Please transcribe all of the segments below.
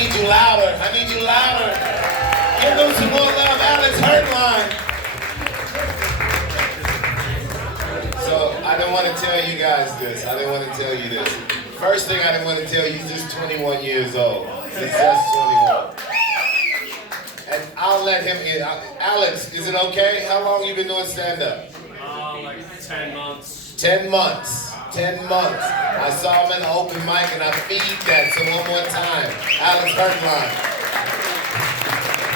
need you louder. I need you louder. Give them some more love. Alex Hurtline. So I didn't want to tell you guys this. I didn't want to tell you this. First thing I didn't want to tell you, he's just 21 years old. He's just 21. And I'll let him in. Alex, is it okay? How long you been doing stand-up? Like 10 months. 10 months. 10 months. I saw him in the open mic and I feed that. So one more time. Alex Hurtline.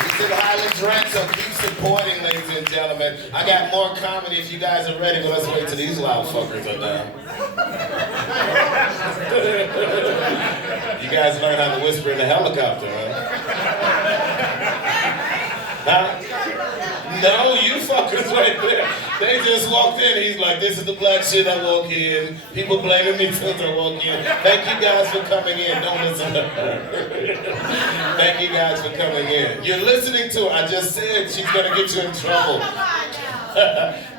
He's in Highlands Ranch, so keep supporting, ladies and gentlemen. I got more comedy if you guys are ready, but let's wait till these loud fuckers are down. You guys learn how to whisper in the helicopter, huh? Huh? No, you fuckers right there. They just walked in. He's like, this is the black shit I walk in. People blaming me since I walk in. Thank you guys for coming in. Don't listen to her. Thank you guys for coming in. You're listening to her. I just said she's going to get you in trouble.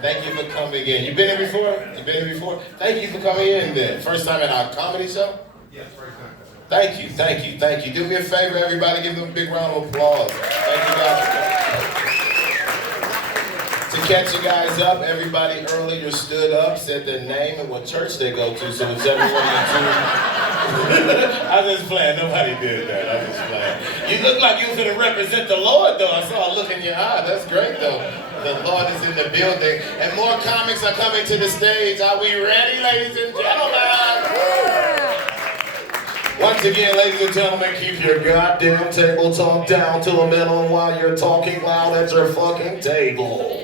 Thank you for coming in. You been here before? You been here before? Thank you for coming in then. First time at our comedy show? Yes, first time. Thank you, thank you, thank you. Do me a favor, everybody. Give them a big round of applause. Thank you guys. To catch you guys up, everybody earlier stood up, said their name and what church they go to, so whichever one you choose. I was just playing, nobody did that, I was just playing. You look like you was gonna represent the Lord though, I saw a look in your eye, that's great though. The Lord is in the building, and more comics are coming to the stage. Are we ready, ladies and gentlemen? Once again, ladies and gentlemen, keep your goddamn table talk down to a minimum while you're talking loud at your fucking table.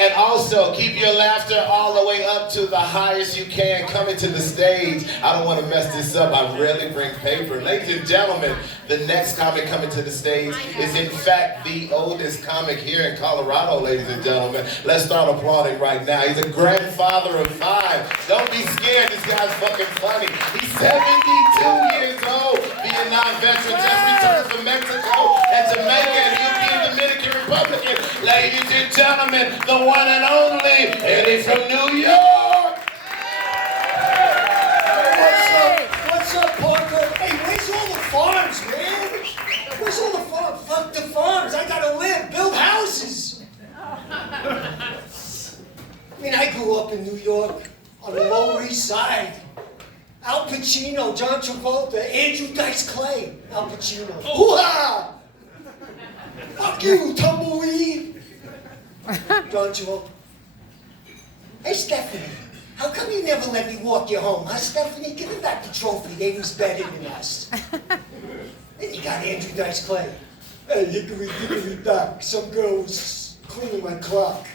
And also, keep your laughter all the way up to the highest you can coming to the stage. I don't want to mess this up. I rarely bring paper. Ladies and gentlemen, the next comic coming to the stage is in fact the oldest comic here in Colorado, ladies and gentlemen. Let's start applauding right now. He's a grandfather of 5. Don't be scared, this guy's fucking funny. He's 72 years old, Vietnam veteran, just returned from Mexico and Jamaica, and he'll be in the Dominican Republic. Ladies and gentlemen, the one and only Eddie from New York. What's up, Parker? Hey, where's all the farms, man? Where's all the farms? Fuck the farms. I gotta live, build houses. I mean, I grew up in New York on the Lower East Side. Al Pacino, John Travolta, Andrew Dice Clay, Al Pacino. Hoo-ha! Fuck you, tumbleweed. John Travolta. Hey, Stephanie, how come you never let me walk you home, huh, Stephanie? Give me back the trophy. They was better than us. Then you got Andrew Dice Clay. Hey, hickory dock. Some girl was cleaning my clock.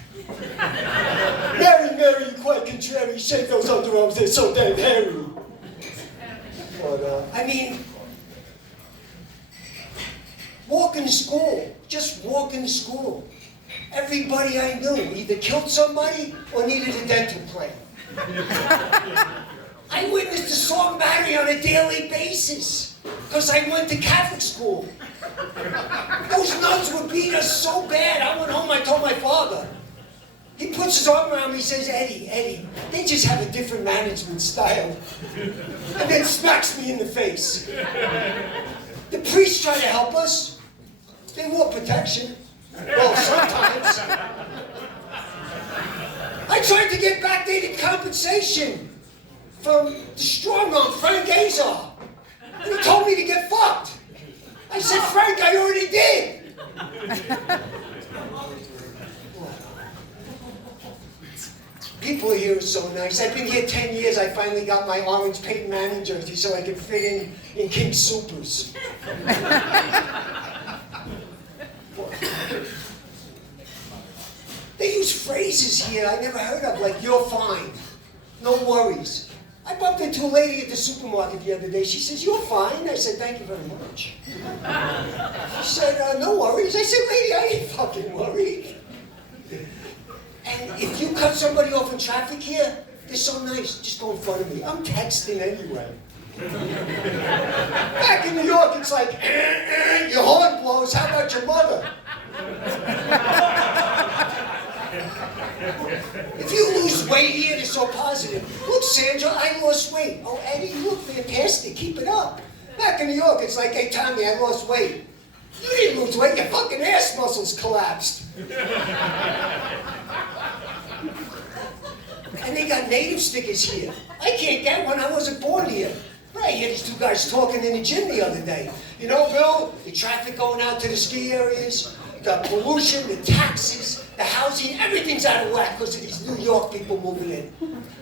Mary, you quite contrary. Shake those underarms, they're so damn hairy. But, I mean, walking to school. Just walking to school. Everybody I knew either killed somebody or needed a dental plan. I witnessed assault and battery on a daily basis because I went to Catholic school. Those nuns would beat us so bad, I went home, I told my father. He puts his arm around me, he says, Eddie, they just have a different management style. And then smacks me in the face. The priests try to help us. They wore protection. Well, sometimes. I tried to get backdated compensation from the strong arm, Frank Azar. And he told me to get fucked. I said, Frank, I already did. People here are so nice. I've been here 10 years. I finally got my orange Peyton Manning jersey so I can fit in King Supers. They use phrases here I never heard of, like, you're fine, no worries. I bumped into a lady at the supermarket the other day. She says, you're fine. I said, thank you very much. She said, no worries. I said, lady, I ain't fucking worried. And if you cut somebody off in traffic here, they're so nice, just go in front of me. I'm texting anyway. Back in New York, it's like, your horn blows, how about your mother? If you lose weight here, they're so positive. Look, Sandra, I lost weight. Oh, Eddie, you look fantastic. Keep it up. Back in New York, it's like, hey, Tommy, I lost weight. You didn't lose weight. Your fucking ass muscles collapsed. And they got native stickers here. I can't get one. I wasn't born here. But I hear these two guys talking in the gym the other day. You know, Bill, the traffic going out to the ski areas, the pollution, the taxes, the housing, everything's out of whack because of these New York people moving in.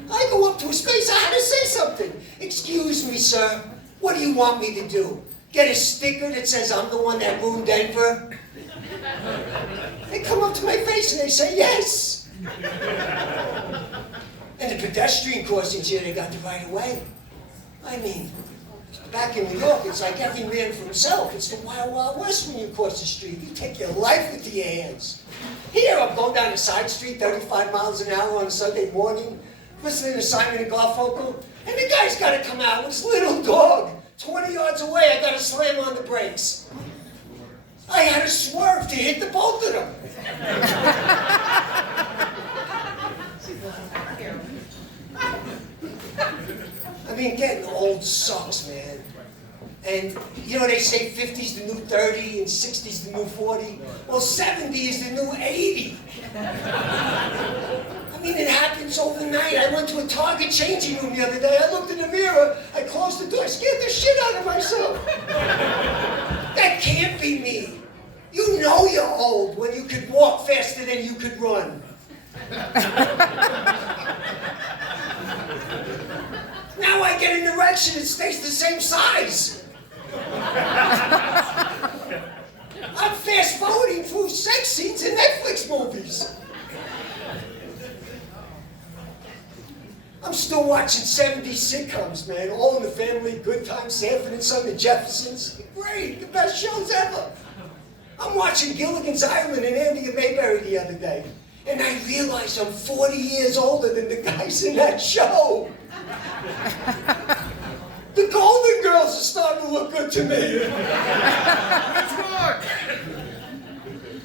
I go up to a space, I had to say something. Excuse me, sir, what do you want me to do? Get a sticker that says I'm the one that ruined Denver? They come up to my face and they say yes. And the pedestrian crossings here, they got the right of way. I mean, back in New York, it's like every man for himself. It's the Wild Wild West when you cross the street. You take your life into your hands. Here, I'm going down a side street, 35 miles an hour on a Sunday morning, listening to Simon and Garfunkel, and the guy's got to come out with his little dog. 20 yards away, I got to slam on the brakes. I had to swerve to hit the both of them. I mean, getting old sucks, man. And, you know, they say 50's the new 30 and 60's the new 40. Well, 70 is the new 80. I mean, it happens overnight. I went to a Target changing room the other day. I looked in the mirror. I closed the door. I scared the shit out of myself. That can't be me. You know you're old when you could walk faster than you could run. Now I get an erection, it stays the same size. I'm fast forwarding through sex scenes in Netflix movies. I'm still watching 70s sitcoms, man. All in the Family, Good Times, Sanford and Son, The Jeffersons. Great, the best shows ever. I'm watching Gilligan's Island and Andy Mayberry the other day. And I realized I'm 40 years older than the guys in that show. The Golden Girls are starting to look good to me. Which one?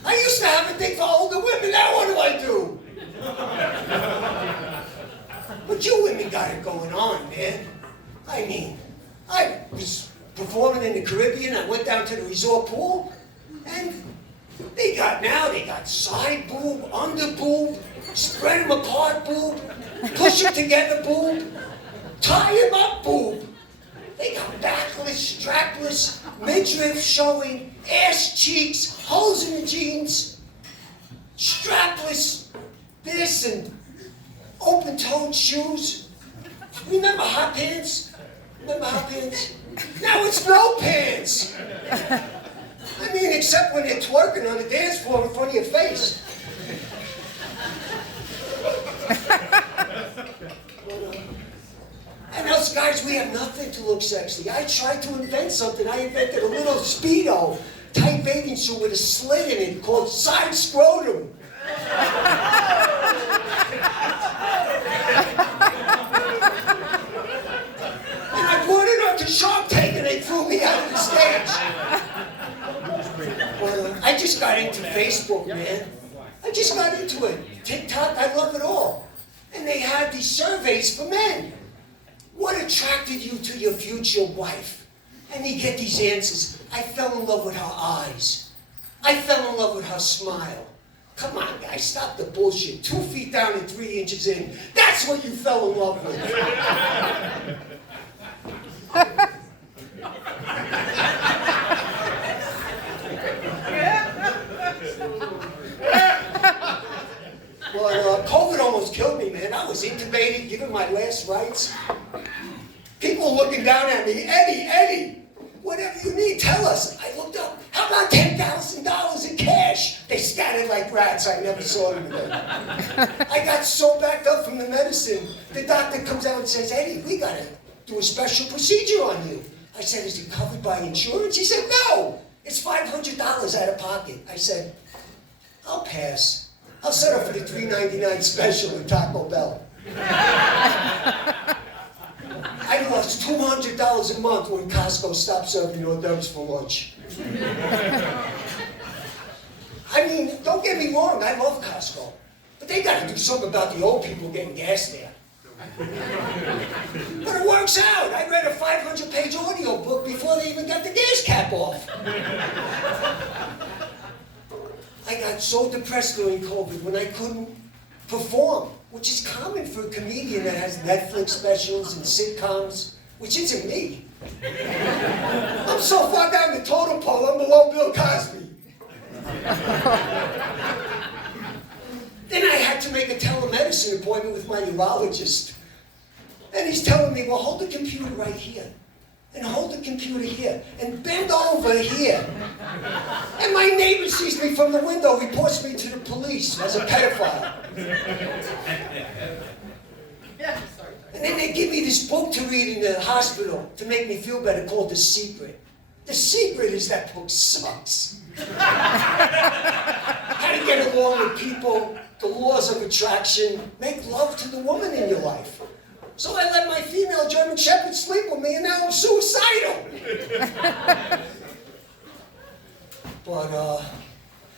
I used to have a thing for older women. Now what do I do? But you women got it going on, man. I mean, I was performing in the Caribbean. I went down to the resort pool, and they got side boob, under boob, spread them apart boob, push them together boob, tie them up boob. They got backless, strapless, midriff showing, ass cheeks, holes in the jeans, strapless, this and open-toed shoes. Remember hot pants? Remember hot pants? Now it's no pants. I mean, except when they're twerking on the dance floor in front of your face. And us guys, we have nothing to look sexy. I tried to invent something. I invented a little Speedo, tight bathing suit with a slit in it called side scrotum. And I brought it up to Shark Tank and they threw me out of the stage. I just got into Facebook, man. I just got into it. TikTok, I love it all. And they had these surveys for men. What attracted you to your future wife? And you get these answers. I fell in love with her eyes. I fell in love with her smile. Come on, guys, stop the bullshit. 2 feet down and 3 inches in. That's what you fell in love with. Well, COVID almost killed me, man. I was intubated, given my last rites. People looking down at me, Eddie, whatever you need, tell us. I looked up, how about $10,000 in cash? They scattered like rats. I never saw them again. I got so backed up from the medicine, the doctor comes out and says, Eddie, we got to do a special procedure on you. I said, is it covered by insurance? He said, no, it's $500 out of pocket. I said, I'll pass. I'll settle for the $3.99 special at Taco Bell. I lost $200 a month when Costco stopped serving hors d'oeuvres for lunch. I mean, don't get me wrong, I love Costco. But But they got to do something about the old people getting gas there. But it works out. I read a 500-page audio book before they even got the gas cap off. I got so depressed during COVID when I couldn't perform, which is common for a comedian that has Netflix specials and sitcoms, which isn't me. I'm so far down the totem pole, I'm below Bill Cosby. Then I had to make a telemedicine appointment with my urologist. And he's telling me, well, hold the computer right here. And hold the computer here. And bend over here. And my neighbor sees me from the window, reports me to the police as a pedophile. And then they give me this book to read in the hospital to make me feel better called The Secret. The secret is that book sucks. How to get along with people, the laws of attraction, make love to the woman in your life. So I let my female German Shepherd sleep with me and now I'm suicidal. But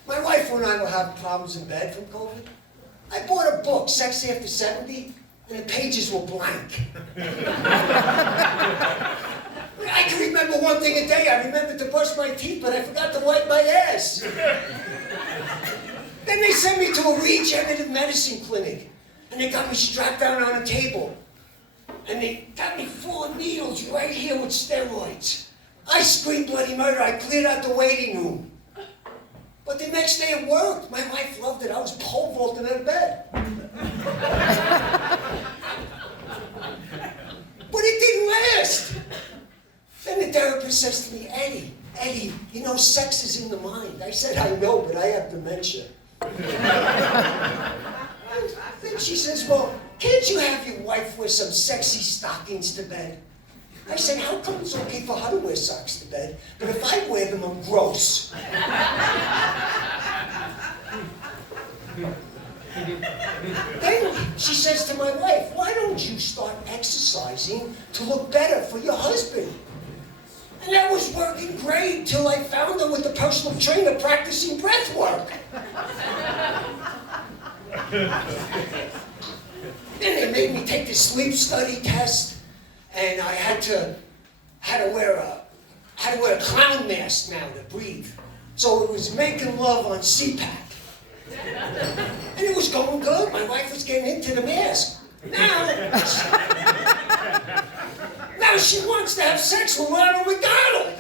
my wife and I were having problems in bed from COVID. I bought a book, Sex After 70, and the pages were blank. I can remember one thing a day. I remembered to brush my teeth, but I forgot to wipe my ass. Then they sent me to a regenerative medicine clinic, and they got me strapped down on a table. And they got me full of needles right here with steroids. I screamed bloody murder. I cleared out the waiting room. But the next day it worked. My wife loved it. I was pole vaulting out of bed. But it didn't last. Then the therapist says to me, Eddie, you know, sex is in the mind. I said, I know, but I have dementia. Then she says, well, can't you have your wife wear some sexy stockings to bed? I said, how come it's okay for her to wear socks to bed, but if I wear them, I'm gross? Then she says to my wife, why don't you start exercising to look better for your husband? And that was working great till I found her with a personal trainer practicing breath work. Then they made me take the sleep study test, and I had to wear a clown mask now to breathe. So it was making love on CPAP. And it was going good. My wife was getting into the mask. Now she wants to have sex with Ronald McDonald.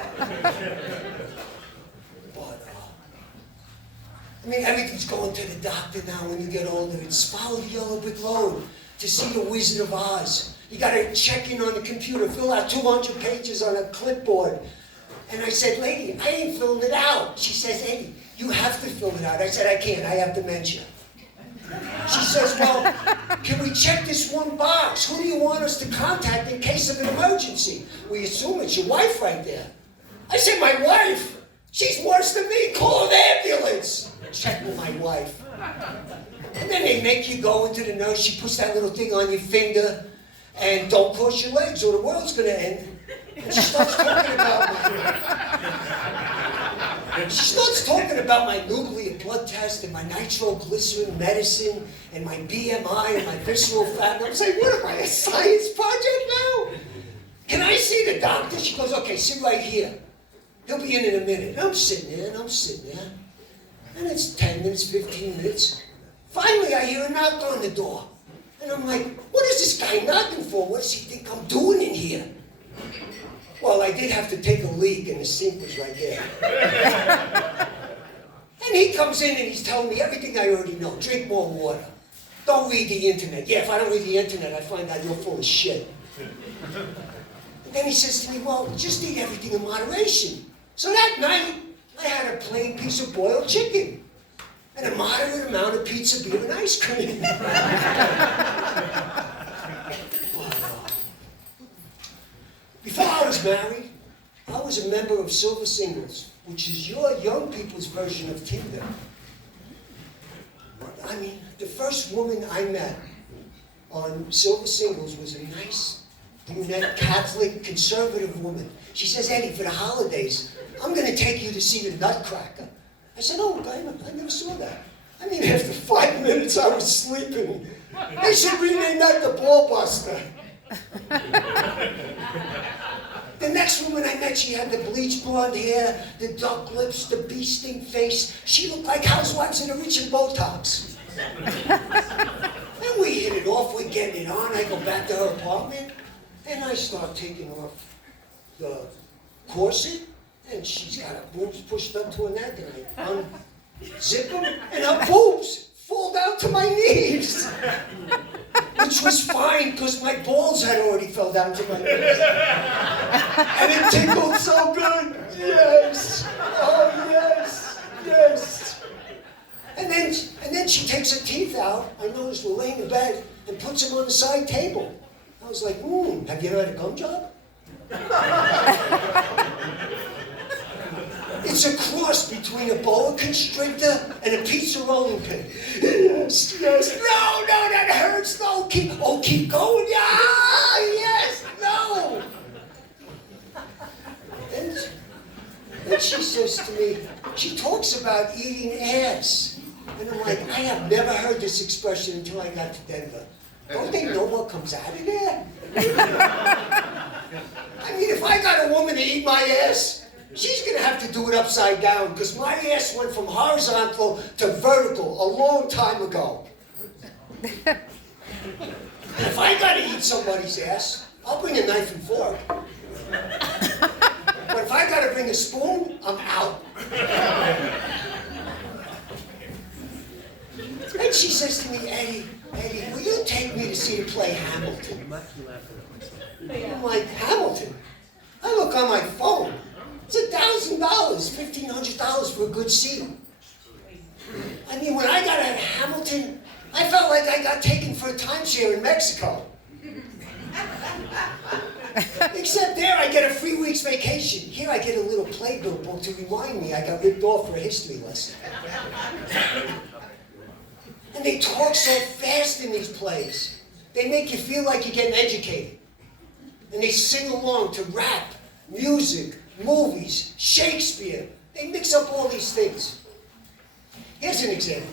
But, I mean, everything's going to the doctor now when you get older. It's follow the yellow brick road to see the Wizard of Oz. You got to check in on the computer, fill out 200 pages on a clipboard. And I said, lady, I ain't filling it out. She says, Eddie, you have to fill it out. I said, I can't, I have dementia. She says, well, can we check this one box? Who do you want us to contact in case of an emergency? We assume it's your wife right there. I said, my wife? She's worse than me. Call an ambulance. Check with my wife. And then they make you go into the nurse. She puts that little thing on your finger. And don't cross your legs or the world's going to end. And she starts talking about my nuclear blood test and my nitroglycerin medicine and my BMI and my visceral fat. And I'm saying, what am I, a science project now? Can I see the doctor? She goes, okay, sit right here. He'll be in a minute. And I'm sitting there. And it's 10 minutes, 15 minutes. Finally, I hear a knock on the door. And I'm like, what is this guy knocking for? What does he think I'm doing in here? Well, I did have to take a leak and the sink was right there. And he comes in and he's telling me everything I already know. Drink more water. Don't read the internet. Yeah, if I don't read the internet, I find out you're full of shit. And then he says to me, well, just eat everything in moderation. So that night, I had a plain piece of boiled chicken and a moderate amount of pizza, beer, and ice cream. Before I was married, I was a member of Silver Singles, which is your young people's version of Tinder. I mean, the first woman I met on Silver Singles was a nice, brunette, Catholic, conservative woman. She says, Eddie, for the holidays, I'm going to take you to see the Nutcracker. I said, oh, I never saw that. I mean, after 5 minutes, I was sleeping. They should rename that the Ball Buster. The next woman I met, she had the bleached blonde hair, the dark lips, the bee-sting face. She looked like Housewives in the Rich and Botox. And we hit it off, we're getting it on. I go back to her apartment, and I start taking off the corset, and she's got her boobs pushed up to her neck, and I unzip them, and her boobs fall down to my knees. Which was fine, because my balls had already fell down to my knees. And it tickled so good. Yes. Oh, yes. Yes. And then she takes her teeth out. I noticed we're laying in bed and puts them on the side table. I was like, have you ever had a gum job? It's a cross between a boa constrictor and a pizza rolling pin. Yes, yes. No, that hurts. No, keep going. Yeah, yes, no. And she says to me, she talks about eating ass. And I'm like, I have never heard this expression until I got to Denver. Don't they know what comes out of there? I mean, if I got a woman to eat my ass, she's gonna have to do it upside down, because my ass went from horizontal to vertical a long time ago. If I gotta eat somebody's ass, I'll bring a knife and fork. But if I gotta bring a spoon, I'm out. And she says to me, Eddie, will you take me to see the play Hamilton? I'm like, Hamilton? I look on my phone. It's $1,000, $1,500 for a good seat. I mean, when I got at Hamilton, I felt like I got taken for a timeshare in Mexico. Except there, I get a free week's vacation. Here, I get a little playbill book to remind me I got ripped off for a history lesson. And they talk so fast in these plays. They make you feel like you're getting educated. And they sing along to rap, music, movies, Shakespeare. They mix up all these things. Here's an example.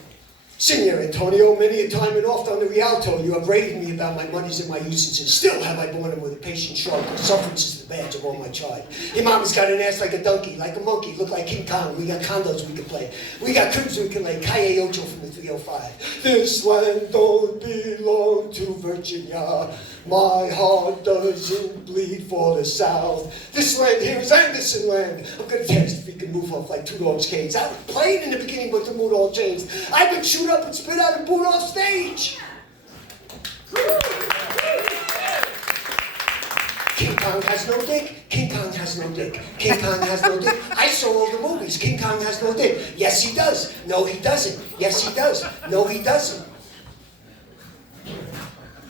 Signor Antonio, many a time and oft on the Rialto, you have rated me about my monies and my usages. Still have I borne him with a patient shrug, because sufferance is the badge of all my charge. Your mama's got an ass like a donkey, like a monkey, look like King Kong. We got condos we can play. We got cribs we can lay. Calle Ocho from the 305. This land don't belong to Virginia. My heart doesn't bleed for the South. This land here is Anderson land. I'm gonna test if we can move off like two dogs' canes. I was playing in the beginning, but the mood all changed. I've been chewed up and spit out and booed off stage. King Kong has no dick. King Kong has no dick. King Kong has no dick. I saw all the movies. King Kong has no dick. Yes, he does. No, he doesn't. Yes, he does. No, he doesn't.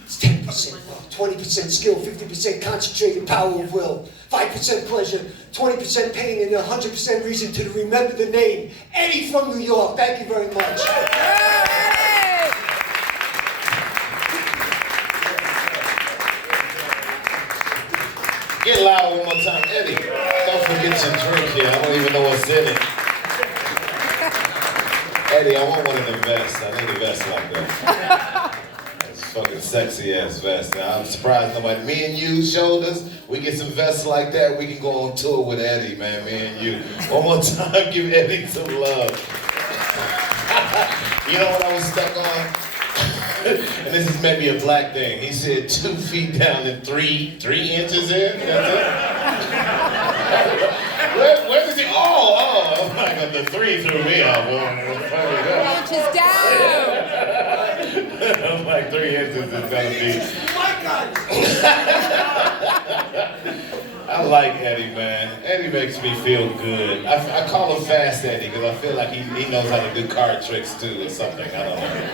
It's 10% luck, 20% skill, 50% concentrated power of will, 5% pleasure, 20% pain, and 100% reason to remember the name. Eddie from New York. Thank you very much. Get loud one more time. Eddie, don't forget your drink here. I don't even know what's in it. Eddie, I want one of the vests. I need a vest like that. It's fucking sexy ass vest. Now, I'm surprised nobody. Me and you, shoulders, we get some vests like that. We can go on tour with Eddie, man. Me and you. One more time, give Eddie some love. You know what I was stuck on? And this is maybe a black thing. He said 2 feet down and 3 inches in. That's it. Where did he? Oh my God, the 3 threw me off. 3 inches down. I'm like 3 inches is gonna be. My God. I like Eddie, man. Eddie makes me feel good. I call him Fast Eddie because I feel like he knows how to do card tricks too or something. I don't know.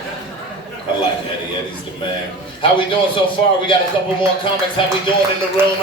I like Eddie. Eddie's the man. How we doing so far? We got a couple more comics. How we doing in the room?